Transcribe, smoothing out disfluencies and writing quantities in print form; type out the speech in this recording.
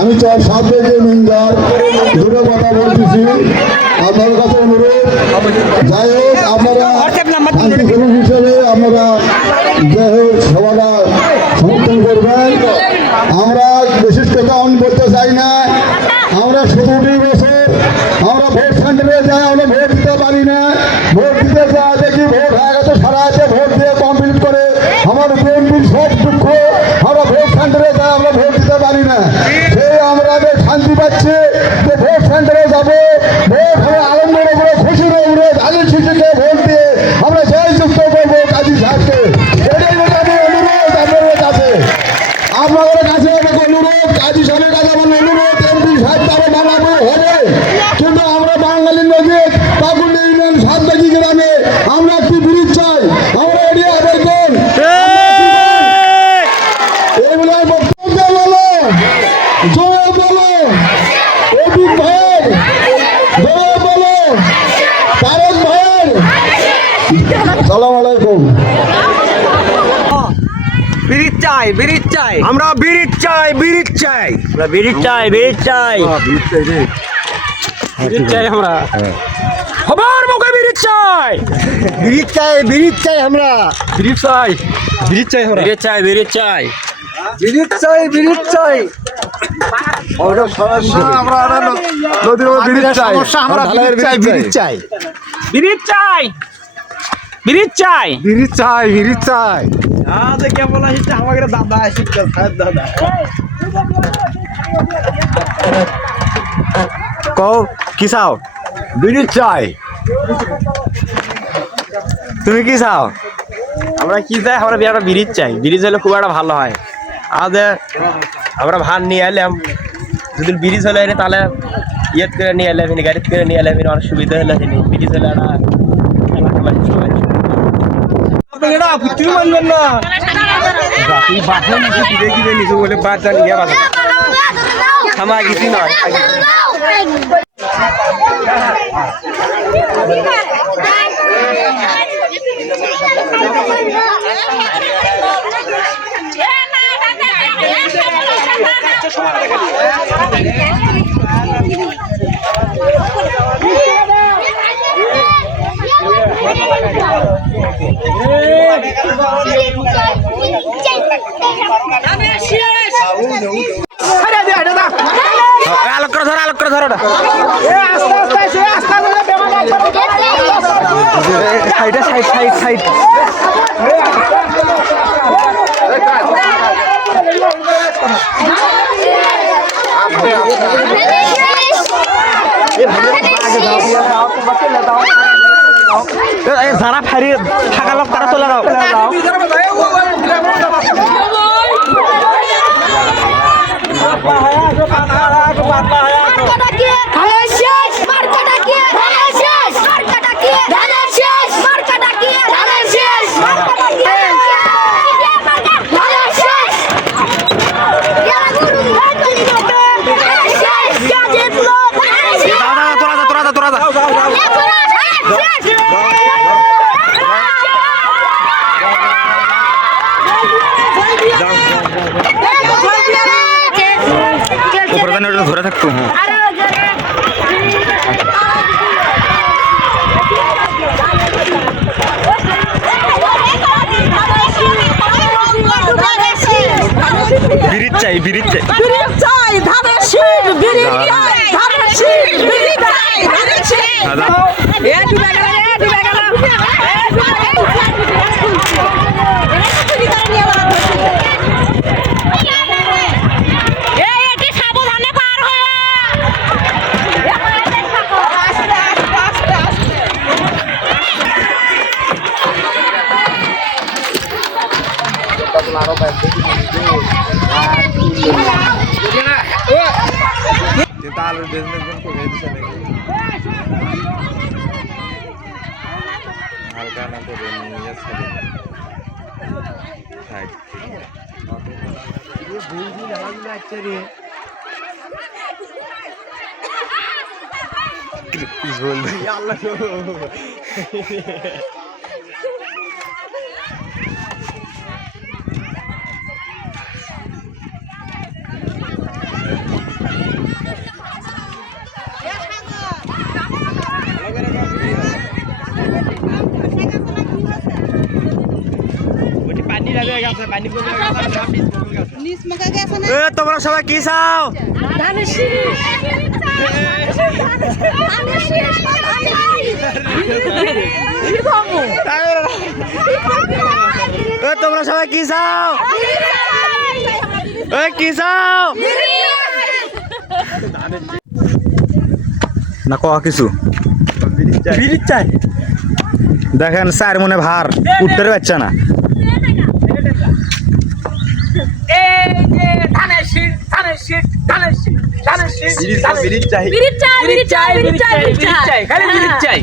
আমি চার সাত বেজে মেম্বার দুটো কথা বলতেছি, আপনার কাছে অনুরোধ। যাই হোক, আপনারা শান্তিপ্রিয় হিসেবে আপনারা যাই হোক সভাটা সমর্থন করবেন। আমরা বিশেষ কথা আমি বলতে চাই না, আমরা 17 বছর আমরা ভোট সেন্টারে যাই, আমরা ভোট দিতে পারি না। ভোট দিতে যা দেখি ভোট হয়ে গেছে, সারা আছে ভোট দিয়ে কমপ্লিট করে আমার বিএনপির সব দুঃখ, আমরা ভোট সেন্টারে যাই, আমরা ভোট দিতে পারি না। সেই আমাদের শান্তি পাচ্ছে যে ভোট সেন্টারে যাবো, ভোট হবে আনন্দের উপরে, খুশির উপরে, ধানের শিশুকে ভোট দিয়ে আমরা জয়যুক্ত করবো কাজী সাহেবকে। এটাই আমি অনুরোধ আপনাদের কাছে, আপনাদের কাছে আমাকে অনুরোধ, কাজী সাহেবের কাছে আমার অনুরোধ, এমপি সাহেব তারা বানাবো হবে, কিন্তু আমরা বাঙালি নদীর কাকুলি ইউনিয়ন সাতবাগি গ্রামে আমরা একটি ব্রিজ চাই, আমরা এটি আবেদন। এইগুলোর বক্তব্য বলো, জয় বলো, অভিক ভাই জয় বলো, তারক ভাই। সালাম আলাইকুম। ব্রিজ চাই, ব্রিজ চাই, আমরা ব্রিজ চাই, ব্রিজ চাই, আমরা ব্রিজ চাই, ব্রিজ চাই, ব্রিজ চাই, আমরা সবার মুখে ব্রিজ চাই, ব্রিজ চাই, ব্রিজ চাই, আমরা ব্রিজ চাই, ব্রিজ চাই, আমরা ব্রিজ চাই, ব্রিজ চাই, ব্রিজ চাই, ব্রিজ চাই। আমরা নদীর ব্রিজ চাই, আমরা ব্রিজ চাই, ব্রিজ চাই, ব্রিজ চাই, ব্রিজ চাই, ব্রিজ চাই, ব্রিজ চাই। কেমন আসছে আমাকে দাদা আসছে, দাদা কও কি চাও? ব্রিজ চাই। তুমি কি চাও? আমরা কি চাই? আমরা একটা ব্রিজ চাই, ব্রিজ হলে খুব একটা ভালো হয়। আমাদের আমরা ভাত নিয়ে এলাম, যদি ব্রিজ হলে তাহলে ইয়েত করে নিয়ে এলাম, গাড়িতে করে নিয়ে এলাম, অনেক সুবিধা হলো। ব্রিজ হলে মানবেন না বলে বাদ জানি আমার কিছু নয়। আলোক করে ধরো, আলোক করে ধরো, সাইড সাইড সাইড সাইড। যারা ফারি থাকা লোক তারা চলে যাও। ধরে থাকতো ব্রিজ চাই, ব্রিজ চাই, ব্রিজ চাই, ধানের শীষ, ব্রিজ চাই, ধানের শীষ, ব্রিজ চাই, ধানের শীষ। এ ডুবে গেল, এ ডুবে গেল, এটি সাবধানে পার হয়। আলুর বিজনেস করে দিচ্ছে নাকি হালকা না করে নিয়ে তোমরা সবাই কি চাও? তোমরা সবাই কি চাও? কি চাও? না ক কিছু বিড়ি চাই। দেখেন স্যার মনে ভার উঠতে পারছে না। বিড়ি চাই, বিড়ি চাই, বিড়ি চাই, বিড়ি চাই, খালি বিড়ি চাই।